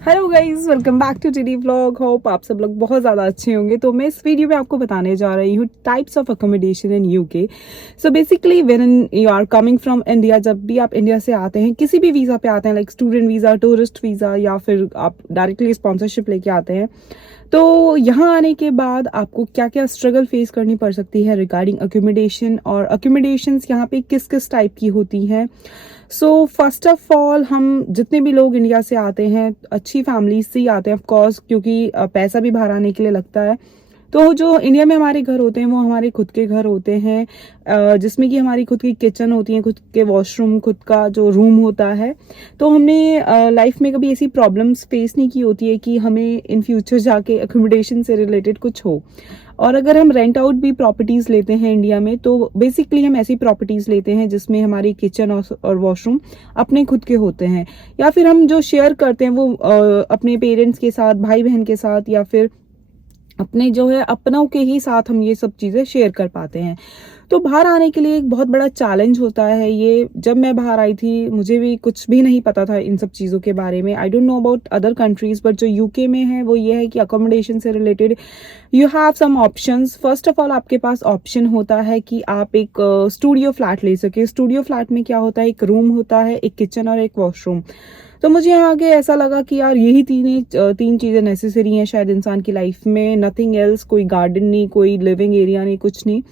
Hello guys, welcome back to TD vlog. Hope आप सब लोग बहुत ज़्यादा अच्छे होंगे। तो मैं इस वीडियो में आपको बताने जा रही हूँ types of accommodation in UK. So basically when you are coming from India, जब भी आप इंडिया से आते हैं, किसी भी वीज़ा पे आते हैं, like student visa, tourist visa, या फिर आप डायरेक्टली स्पॉन्सरशिप लेके आते हैं, तो यहाँ आने के बाद आपको क्या क्या स्ट्रगल फेस करनी पड़ सकती है रिगार्डिंग अकोमोडेशन, और अकोमोडेशंस यहाँ पे किस किस टाइप की होती हैं। सो फर्स्ट ऑफ ऑल, हम जितने भी लोग इंडिया से आते हैं अच्छी फैमिली से ही आते हैं ऑफ कोर्स, क्योंकि पैसा भी बाहर आने के लिए लगता है। तो जो इंडिया में हमारे घर होते हैं वो हमारे खुद के घर होते हैं, जिसमें कि हमारी खुद की किचन होती है, खुद के वॉशरूम, खुद का जो रूम होता है। तो हमने लाइफ में कभी ऐसी प्रॉब्लम्स फेस नहीं की होती है कि हमें इन फ्यूचर जाके अकोमोडेशन से रिलेटेड कुछ हो। और अगर हम रेंट आउट भी प्रॉपर्टीज़ लेते हैं इंडिया में, तो बेसिकली हम ऐसी प्रॉपर्टीज़ लेते हैं जिसमें हमारी किचन और वॉशरूम अपने खुद के होते हैं, या फिर हम जो शेयर करते हैं वो अपने पेरेंट्स के साथ, भाई बहन के साथ, या फिर अपने जो है अपनों के ही साथ हम ये सब चीज़ें शेयर कर पाते हैं। तो बाहर आने के लिए एक बहुत बड़ा चैलेंज होता है ये। जब मैं बाहर आई थी मुझे भी कुछ भी नहीं पता था इन सब चीज़ों के बारे में। I don't know about other countries, but जो यूके में है वो ये है कि अकोमोडेशन से related you have some options. First of all, आपके पास ऑप्शन होता है कि आप एक स्टूडियो फ्लैट ले सके। स्टूडियो फ्लैट में क्या होता है, एक रूम होता है, एक किचन और एक वॉशरूम। तो मुझे यहाँ आके ऐसा लगा कि यार यही तीन चीज़ें नेसेसरी हैं शायद इंसान की लाइफ में, नथिंग एल्स। कोई गार्डन नहीं, कोई लिविंग एरिया नहीं, कुछ नहीं।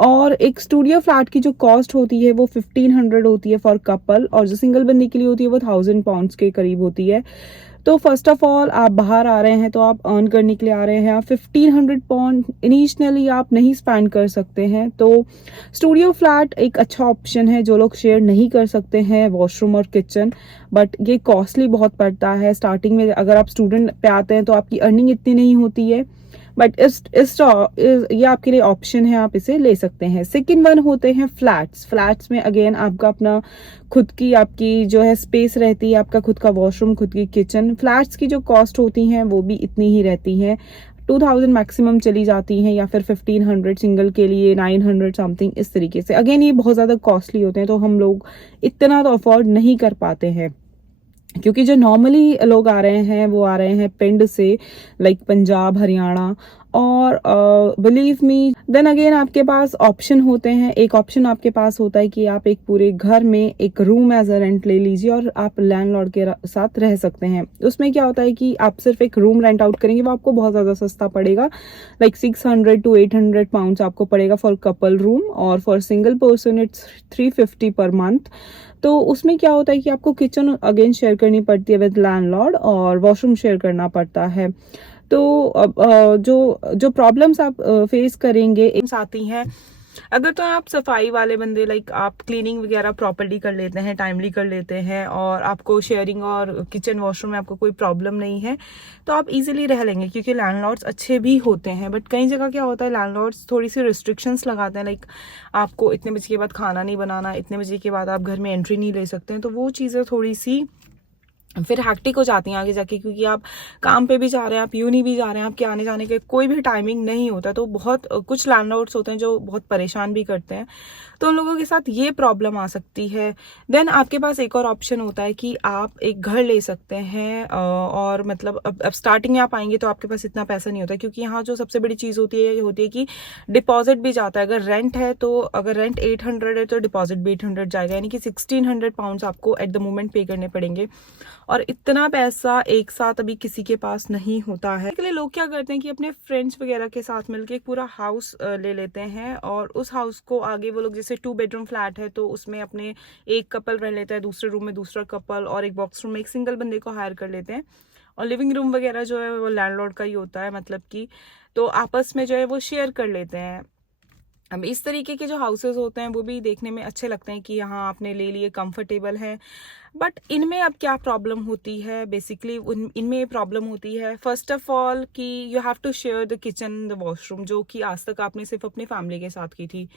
और एक स्टूडियो फ्लैट की जो कॉस्ट होती है वो 1500 होती है फॉर कपल, और जो सिंगल बंदे के लिए होती है वो 1000 पाउंड्स के करीब होती है। तो फर्स्ट ऑफ ऑल, आप बाहर आ रहे हैं तो आप अर्न करने के लिए आ रहे हैं। आप 1500 पाउंड इनिशियली आप नहीं स्पेंड कर सकते हैं। तो स्टूडियो फ्लैट एक अच्छा ऑप्शन है जो लोग शेयर नहीं कर सकते हैं वॉशरूम और किचन, बट ये कॉस्टली बहुत पड़ता है स्टार्टिंग में। अगर आप स्टूडेंट पे आते हैं तो आपकी अर्निंग इतनी नहीं होती है, बट ये आपके लिए ऑप्शन है, आप इसे ले सकते हैं। सेकंड वन होते हैं फ्लैट्स। फ्लैट्स में अगेन आपका अपना खुद की आपकी जो है स्पेस रहती है, आपका खुद का वॉशरूम, खुद की किचन। फ्लैट्स की जो कॉस्ट होती हैं वो भी इतनी ही रहती हैं, 2000 मैक्सिमम चली जाती हैं, या फिर 1500 सिंगल के लिए, 900 समथिंग, इस तरीके से। अगेन ये बहुत ज़्यादा कॉस्टली होते हैं, तो हम लोग इतना तो अफोर्ड नहीं कर पाते हैं, क्योंकि जो नॉर्मली लोग आ रहे हैं वो आ रहे हैं पिंड से, लाइक पंजाब, हरियाणा। और बिलीव मी, देन अगेन आपके पास ऑप्शन होते हैं। एक ऑप्शन आपके पास होता है कि आप एक पूरे घर में एक रूम एज अ रेंट ले लीजिए और आप लैंडलॉर्ड के साथ रह सकते हैं। उसमें क्या होता है कि आप सिर्फ एक रूम रेंट आउट करेंगे, वो आपको बहुत ज़्यादा सस्ता पड़ेगा, लाइक 600 to 800 पाउंड्स आपको पड़ेगा फॉर कपल रूम, और for single person it's 350 per month. तो उसमें क्या होता है कि आपको किचन अगेन शेयर करनी पड़ती है विद लैंडलॉर्ड, और वॉशरूम शेयर करना पड़ता है। तो जो प्रॉब्लम्स आप फेस करेंगे इन आती हैं, अगर तो आप सफाई वाले बंदे, लाइक आप क्लीनिंग वगैरह प्रॉपर्ली कर लेते हैं, टाइमली कर लेते हैं, और आपको शेयरिंग और किचन वॉशरूम में आपको कोई प्रॉब्लम नहीं है, तो आप इजीली रह लेंगे, क्योंकि लैंडलॉर्ड्स अच्छे भी होते हैं। बट कई जगह क्या होता है, लैंडलॉर्ड्स थोड़ी सी रिस्ट्रिक्शंस लगाते हैं, लाइक आपको इतने बजे के बाद खाना नहीं बनाना, इतने बजे के बाद आप घर में एंट्री नहीं ले सकते हैं। तो वो चीज़ें थोड़ी सी फिर हैक्टिक हो जाती हैं आगे जाके, क्योंकि आप काम पे भी जा रहे हैं, आप यूनी भी जा रहे हैं, आपके आने जाने के कोई भी टाइमिंग नहीं होता। तो बहुत कुछ लैंडलॉर्ड्स होते हैं जो बहुत परेशान भी करते हैं, तो उन लोगों के साथ ये प्रॉब्लम आ सकती है। देन आपके पास एक और ऑप्शन होता है कि आप एक घर ले सकते हैं, और मतलब अब स्टार्टिंग में आप आएंगे तो आपके पास इतना पैसा नहीं होता, क्योंकि यहाँ जो सबसे बड़ी चीज़ होती है ये होती है कि डिपॉजिट भी जाता है। अगर रेंट है तो अगर रेंट 800 है तो डिपॉजिट भी 800 जाएगा, यानी कि 1600 पाउंड्स आपको एट द मोमेंट पे करने पड़ेंगे, और इतना पैसा एक साथ अभी किसी के पास नहीं होता है। इसके लिए लोग क्या करते हैं कि अपने फ्रेंड्स वगैरह के साथ मिलकर एक पूरा हाउस ले लेते हैं, और उस हाउस को आगे वो लोग, जैसे 2 बेडरूम फ्लैट है तो उसमें अपने एक कपल रह लेता है, दूसरे रूम में दूसरा कपल, और एक बॉक्स रूम में एक सिंगल बंदे को हायर कर लेते हैं, और लिविंग रूम वगैरह जो है वो लैंडलॉर्ड का ही होता है, मतलब कि तो आपस में जो है वो शेयर कर लेते हैं। अब इस तरीके के जो हाउसेस होते हैं वो भी देखने में अच्छे लगते हैं कि यहाँ आपने ले लिए, कंफर्टेबल है। बट इनमें अब क्या प्रॉब्लम होती है, बेसिकली इनमें ये प्रॉब्लम होती है फर्स्ट ऑफ ऑल कि you have to share the kitchen, the washroom, जो कि आज तक आपने सिर्फ अपनी फैमिली के साथ की थी।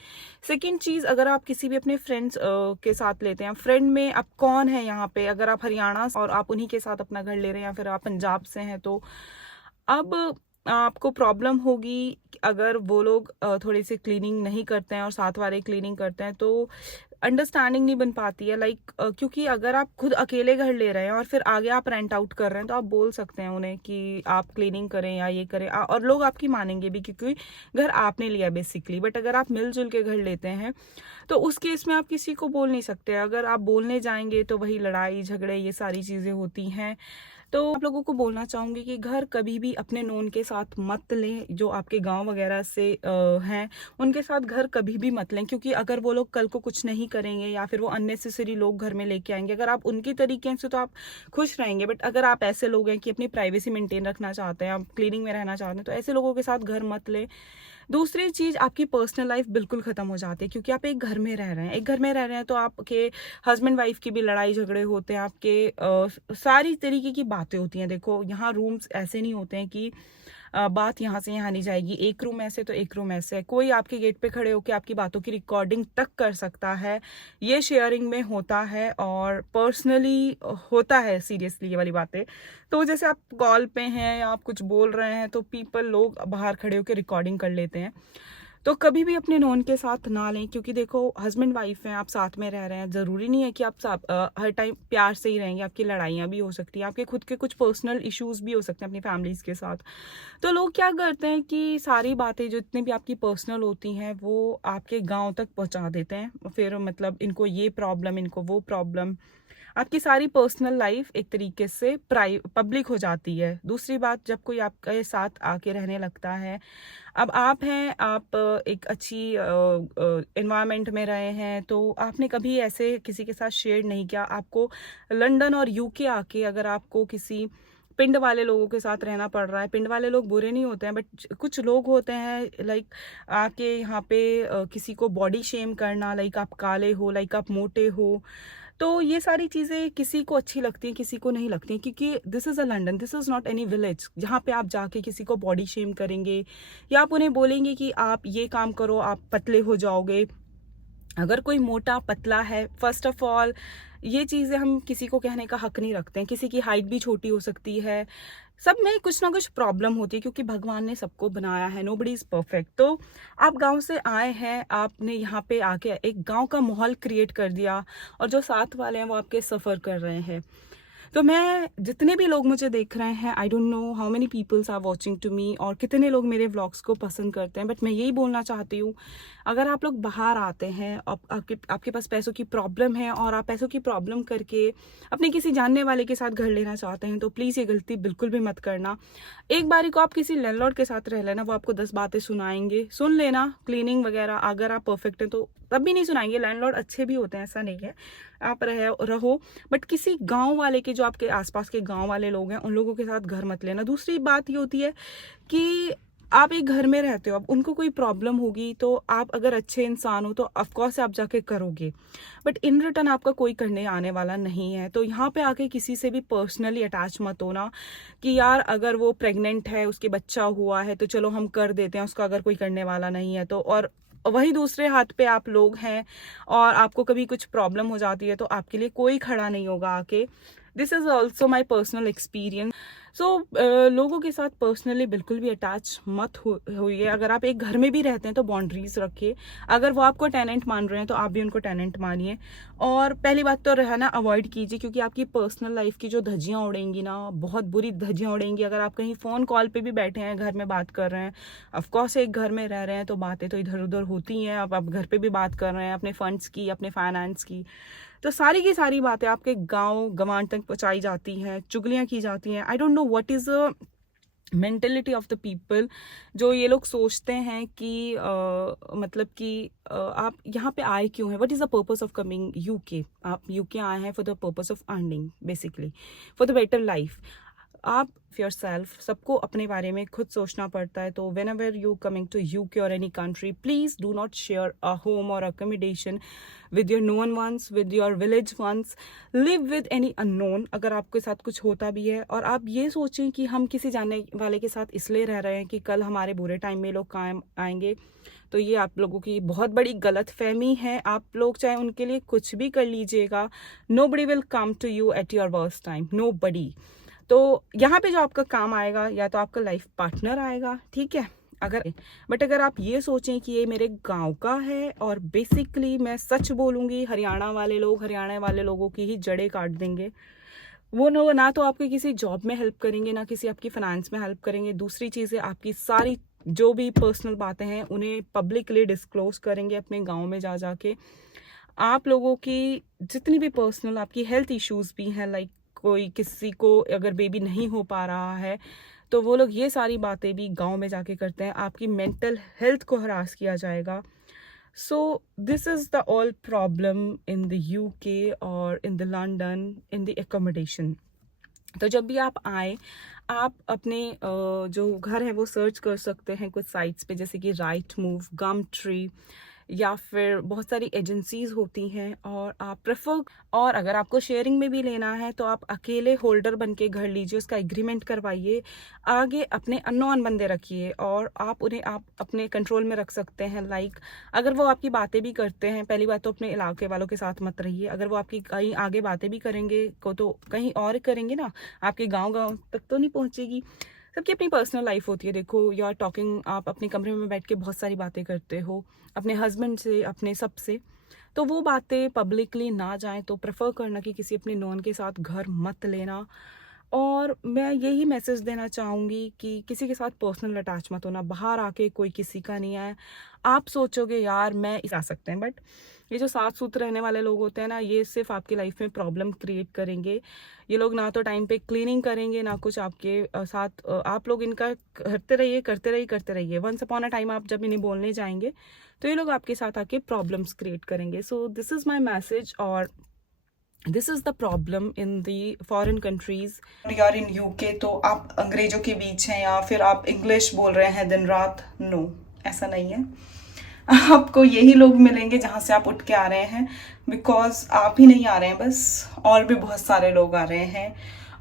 सेकेंड चीज़, अगर आप किसी भी अपने फ्रेंड्स के साथ लेते हैं, फ्रेंड में अब कौन है यहाँ पे, अगर आप हरियाणा और आप उन्हीं के साथ अपना घर ले रहे हैं या फिर आप पंजाब से हैं, तो अब आपको प्रॉब्लम होगी अगर वो लोग थोड़ी सी क्लीनिंग नहीं करते हैं और साथ वाले क्लीनिंग करते हैं, तो अंडरस्टैंडिंग नहीं बन पाती है। क्योंकि अगर आप खुद अकेले घर ले रहे हैं और फिर आगे आप रेंट आउट कर रहे हैं, तो आप बोल सकते हैं उन्हें कि आप क्लीनिंग करें या ये करें, और लोग आपकी मानेंगे भी क्योंकि घर आपने लिया बेसिकली। बट अगर आप मिलजुल के घर लेते हैं तो उस केस में आप किसी को बोल नहीं सकते। अगर आप बोलने जाएंगे तो वही लड़ाई झगड़े ये सारी चीज़ें होती हैं। तो आप लोगों को बोलना चाहूँगी कि घर कभी भी अपने नोन के साथ मत लें, जो आपके गांव वगैरह से हैं उनके साथ घर कभी भी मत लें, क्योंकि अगर वो लोग कल को कुछ नहीं करेंगे या फिर वो अननेसेसरी लोग घर में लेके आएंगे, अगर आप उनकी तरीके से तो आप खुश रहेंगे, बट अगर आप ऐसे लोग हैं कि अपनी प्राइवेसी मेंटेन रखना चाहते हैं, आप क्लीनिंग में रहना चाहते हैं, तो ऐसे लोगों के साथ घर मत लें। दूसरी चीज़, आपकी पर्सनल लाइफ बिल्कुल ख़त्म हो जाती है, क्योंकि आप एक घर में रह रहे हैं। एक घर में रह रहे हैं तो आपके हस्बैंड वाइफ की भी लड़ाई झगड़े होते हैं, आपके सारी तरीके की बातें होती हैं। देखो, यहाँ रूम्स ऐसे नहीं होते हैं कि बात यहाँ से यहाँ नहीं जाएगी, एक रूम ऐसे तो एक रूम ऐसे है। कोई आपके गेट पे खड़े होकर आपकी बातों की रिकॉर्डिंग तक कर सकता है। ये शेयरिंग में होता है और पर्सनली होता है, सीरियसली ये वाली बातें। तो जैसे आप कॉल पे हैं या आप कुछ बोल रहे हैं तो लोग बाहर खड़े होकर रिकॉर्डिंग कर लेते हैं। तो कभी भी अपने नॉन के साथ ना लें, क्योंकि देखो हस्बैंड वाइफ हैं, आप साथ में रह रहे हैं, ज़रूरी नहीं है कि आप हर टाइम प्यार से ही रहेंगे। आपकी लड़ाइयाँ भी हो सकती हैं, आपके खुद के कुछ पर्सनल इश्यूज भी हो सकते हैं अपनी फैमिलीज़ के साथ। तो लोग क्या करते हैं कि सारी बातें जो इतनी भी आपकी पर्सनल होती हैं वो आपके गांव तक पहुंचा देते हैं। फिर मतलब इनको ये प्रॉब्लम, इनको वो प्रॉब्लम, आपकी सारी पर्सनल लाइफ एक तरीके से पब्लिक हो जाती है। दूसरी बात, जब कोई आपके साथ आके रहने लगता है, अब आप हैं, आप एक अच्छी एनवायरनमेंट में रहे हैं, तो आपने कभी ऐसे किसी के साथ शेयर नहीं किया। आपको लंदन और यूके आके अगर आपको किसी पिंड वाले लोगों के साथ रहना पड़ रहा है, पिंड वाले लोग बुरे नहीं होते हैं, बट कुछ लोग होते हैं लाइक आके यहाँ पे किसी को बॉडी शेम करना, लाइक आप काले हो, लाइक आप मोटे हो। तो ये सारी चीज़ें किसी को अच्छी लगती हैं, किसी को नहीं लगती हैं, क्योंकि this is a London, this is not any village जहाँ पे आप जाके किसी को बॉडी शेम करेंगे या आप उन्हें बोलेंगे कि आप ये काम करो आप पतले हो जाओगे। अगर कोई मोटा पतला है, फर्स्ट ऑफ ऑल ये चीज़ें हम किसी को कहने का हक नहीं रखते हैं। किसी की हाइट भी छोटी हो सकती है, सब में कुछ ना कुछ प्रॉब्लम होती है, क्योंकि भगवान ने सबको बनाया है, नोबडी इज़ परफेक्ट। तो आप गांव से आए हैं, आपने यहाँ पे आके एक गांव का माहौल क्रिएट कर दिया और जो साथ वाले हैं वो आपके सफ़र कर रहे हैं। तो मैं, जितने भी लोग मुझे देख रहे हैं, I don't know how many peoples are watching to me, और कितने लोग मेरे व्लॉग्स को पसंद करते हैं, बट मैं यही बोलना चाहती हूँ, अगर आप लोग बाहर आते हैं, आपके पास पैसों की प्रॉब्लम है और आप पैसों की प्रॉब्लम करके अपने किसी जानने वाले के साथ घर लेना चाहते हैं, तो प्लीज़ ये गलती बिल्कुल भी मत करना। एक बारी को आप किसी लैंडलॉर्ड के साथ रह लेना, वो आपको 10 बातें सुनाएंगे, सुन लेना। क्लीनिंग वगैरह अगर आप परफेक्ट हैं तो तब भी नहीं सुनाएंगे, लैंडलॉर्ड अच्छे भी होते हैं, ऐसा नहीं है, आप रहो। बट किसी गांव वाले के, जो आपके आसपास के गांव वाले लोग हैं, उन लोगों के साथ घर मत लेना। दूसरी बात ये होती है कि आप एक घर में रहते हो, अब उनको कोई प्रॉब्लम होगी तो आप अगर अच्छे इंसान हो तो ऑफकोर्स आप जाके करोगे, बट इन रिटर्न आपका कोई करने आने वाला नहीं है। तो यहाँ पे आके किसी से भी पर्सनली अटैच मत होना कि यार अगर वो प्रेग्नेंट है, उसके बच्चा हुआ है तो चलो हम कर देते हैं, उसका अगर कोई करने वाला नहीं है तो। और वही दूसरे हाथ पे आप लोग हैं और आपको कभी कुछ प्रॉब्लम हो जाती है तो आपके लिए कोई खड़ा नहीं होगा आके। This is also my personal experience. So लोगों के साथ पर्सनली बिल्कुल भी अटैच मत होइए। अगर आप एक घर में भी रहते हैं तो बाउंड्रीज रखिए। अगर वो आपको टेनेंट मान रहे हैं तो आप भी उनको टेनेंट मानिए। और पहली बात तो रहना अवॉइड कीजिए, क्योंकि आपकी पर्सनल लाइफ की जो धज्जियाँ उड़ेंगी ना, बहुत बुरी धज्जियाँ उड़ेंगी। अगर आप कहीं फ़ोन कॉल पे भी बैठे हैं, घर में बात कर रहे हैं, ऑफकोर्स एक घर में रह रहे हैं तो बातें तो इधर उधर होती हैं। अब आप घर पे भी बात कर रहे हैं अपने फंड्स की, अपने फाइनेंस की, तो सारी की सारी बातें आपके गांव गंवार तक पहुंचाई जाती हैं, चुगलियां की जाती हैं। I don't know what is a mentality of the people, जो ये लोग सोचते हैं कि मतलब कि आप यहाँ पे आए क्यों हैं, what is the purpose of coming UK. आप यूके आए हैं for the purpose of earning, basically for the better life. आप योर सेल्फ, सबको अपने बारे में खुद सोचना पड़ता है। तो whenever you coming to UK और any country, please do not share a home और accommodation with your known ones, with your village ones. Live with any unknown अगर आपके साथ कुछ होता भी है। और आप ये सोचें कि हम किसी जानने वाले के साथ इसलिए रह रहे हैं कि कल हमारे बुरे टाइम में लोग काम आएंगे, तो ये आप लोगों की बहुत बड़ी गलत फहमी है। आप लोग चाहे उनके लिए कुछ भी कर लीजिएगा, nobody will come to you at your worst time, nobody। तो यहाँ पे जो आपका काम आएगा या तो आपका लाइफ पार्टनर आएगा, ठीक है। अगर आप ये सोचें कि ये मेरे गांव का है, और बेसिकली मैं सच बोलूँगी, हरियाणा वाले लोगों की ही जड़ें काट देंगे। वो ना तो आपके किसी जॉब में हेल्प करेंगे, ना किसी आपकी फाइनेंस में हेल्प करेंगे। दूसरी चीज़ है, आपकी सारी जो भी पर्सनल बातें हैं उन्हें पब्लिकली डिस्क्लोज करेंगे अपने गाँव में जा के। आप लोगों की जितनी भी पर्सनल आपकी हेल्थ इश्यूज़ भी हैं, लाइक कोई किसी को अगर बेबी नहीं हो पा रहा है, तो वो लोग ये सारी बातें भी गांव में जाके करते हैं। आपकी मेंटल हेल्थ को हरास किया जाएगा। So this is the all problem in the UK और in the London in the accommodation. तो जब भी आप आए, आप अपने जो घर है वो सर्च कर सकते हैं कुछ साइट्स पे, जैसे कि राइट मूव, गम ट्री, या फिर बहुत सारी एजेंसीज होती हैं। और आप प्रेफर, और अगर आपको शेयरिंग में भी लेना है तो आप अकेले होल्डर बन के घर लीजिए, उसका एग्रीमेंट करवाइए। आगे अपने अननोन बंदे रखिए और आप उन्हें आप अपने कंट्रोल में रख सकते हैं। लाइक अगर वो आपकी बातें भी करते हैं, पहली बात तो अपने इलाके वालों के साथ मत रहिए। अगर वो आपकी कहीं आगे बातें भी करेंगे को तो कहीं और करेंगे ना, आपके गाँव तक तो नहीं पहुँचेगी। सबकी अपनी पर्सनल लाइफ होती है। देखो, यू आर टॉकिंग, आप अपने कमरे में बैठ के बहुत सारी बातें करते हो अपने हस्बैंड से, अपने सब से, तो वो बातें पब्लिकली ना जाएं। तो प्रेफर करना कि किसी अपने नॉन के साथ घर मत लेना। और मैं यही मैसेज देना चाहूँगी कि किसी के साथ पर्सनल अटैच मत होना। बाहर आके कोई किसी का नहीं है। आप सोचोगे यार मैं आ सकते हैं, बट ये जो साथ सूत्र रहने वाले लोग होते हैं ना, ये सिर्फ आपकी लाइफ में प्रॉब्लम क्रिएट करेंगे। ये लोग ना तो टाइम पे क्लीनिंग करेंगे, ना कुछ आपके साथ। आप लोग इनका करते रहिए। वंस अपॉन अ टाइम आप जब इन्हें बोलने जाएंगे तो ये लोग आपके साथ आके प्रॉब्लम्स क्रिएट करेंगे। So this is my message, और this is the problem in the foreign countries. यार इन यूके तो आप अंग्रेजों के बीच हैं, या फिर आप इंग्लिश बोल रहे हैं दिन रात। नो, ऐसा नहीं है। आपको यही लोग मिलेंगे जहाँ से आप उठ के आ रहे हैं, बिकॉज आप ही नहीं आ रहे हैं बस, और भी बहुत सारे लोग आ रहे हैं।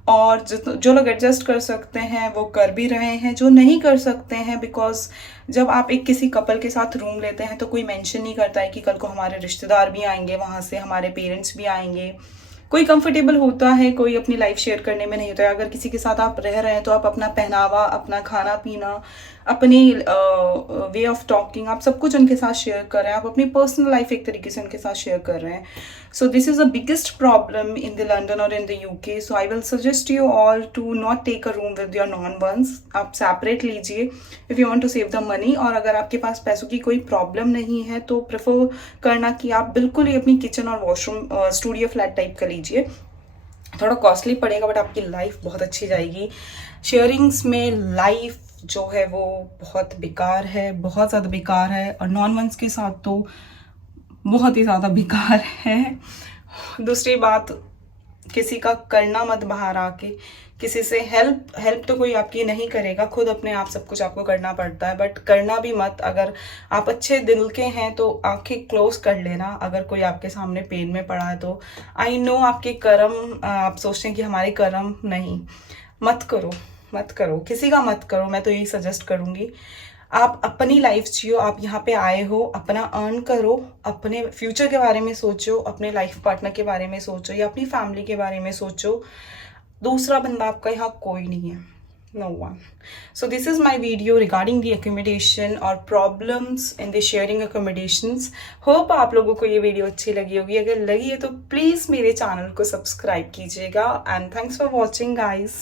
और जो लोग एडजस्ट कर सकते हैं वो कर भी रहे हैं, जो नहीं कर सकते हैं, बिकॉज जब आप एक किसी कपल के साथ रूम लेते हैं तो कोई मेंशन नहीं करता है कि कल को हमारे रिश्तेदार भी आएंगे, वहाँ से हमारे पेरेंट्स भी आएंगे। कोई कंफर्टेबल होता है, कोई अपनी लाइफ शेयर करने में नहीं होता है। अगर किसी के साथ आप रह रहे हैं तो आप अपना पहनावा, अपना खाना पीना, अपनी वे ऑफ टॉकिंग, आप सब कुछ उनके साथ शेयर कर रहे हैं। आप अपनी पर्सनल लाइफ एक तरीके से उनके साथ शेयर कर रहे हैं। So this is a biggest problem in the London और in the UK. So I will suggest you all to not take a room with your known ones. आप सेपरेट लीजिए if you want to save the money. और अगर आपके पास पैसों की कोई problem नहीं है तो प्रेफर करना कि आप बिल्कुल ही अपनी किचन और वॉशरूम स्टूडियो फ्लैट टाइप का लीजिए। थोड़ा कॉस्टली पड़ेगा बट आपकी लाइफ बहुत अच्छी जाएगी। शेयरिंग्स में लाइफ जो है वो बहुत बेकार है, बहुत ज़्यादा बेकार है, और नॉन वंस के साथ तो बहुत ही ज़्यादा बेकार है। दूसरी बात, किसी का करना मत बाहर आके। किसी से हेल्प तो कोई आपकी नहीं करेगा, खुद अपने आप सब कुछ आपको करना पड़ता है, बट करना भी मत। अगर आप अच्छे दिल के हैं तो आंखें क्लोज कर लेना अगर कोई आपके सामने पेन में पड़ा है तो। आई नो आपके कर्म, आप सोचते हैं कि हमारे कर्म, नहीं, मत करो, किसी का मत करो। मैं तो यही सजेस्ट करूँगी, आप अपनी लाइफ जियो। आप यहाँ पे आए हो, अपना अर्न करो, अपने फ्यूचर के बारे में सोचो, अपने लाइफ पार्टनर के बारे में सोचो, या अपनी फैमिली के बारे में सोचो। दूसरा बंदा आपका यहाँ कोई नहीं है, no one. So this is my video regarding the accommodation और problems in the sharing accommodations. Hope आप लोगों को ये वीडियो अच्छी लगी होगी। अगर लगी है तो प्लीज़ मेरे चैनल को सब्सक्राइब कीजिएगा, and thanks for watching guys.